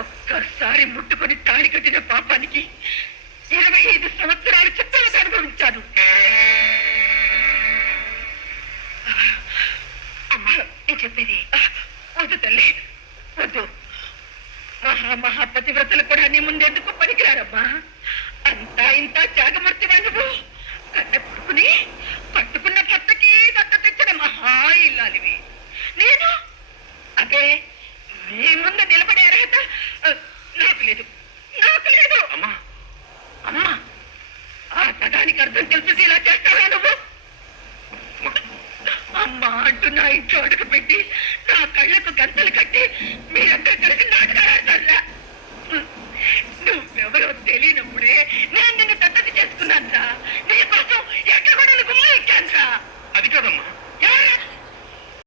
ఒక్కసారి ముట్టుకొని తాళి కట్టిన పాపానికి ఇరవై ఐదు సంవత్సరాలు చిత్తాలు అనుభవించాను. అమ్మా నేను చెప్పేది వద్దు తల్లి వద్దు. మహా మహా కూడా నీ ముందెందుకు పనికిరారమ్మా? అంతా ఇంత త్యాగమూర్తివా నువ్వు? కన్న కొడుకుని పట్టుకున్న భర్తకి దత్త తెచ్చిన మహా ఇల్లాలివి. నేను? అదే నీ ముందు నిలబడే అర్థం తెలిసి ఇలా చేస్తావా నువ్వు? అమ్మ అంటూ నా ఇంట్లో అడుగు పెట్టి నా కళ్ళకు గంట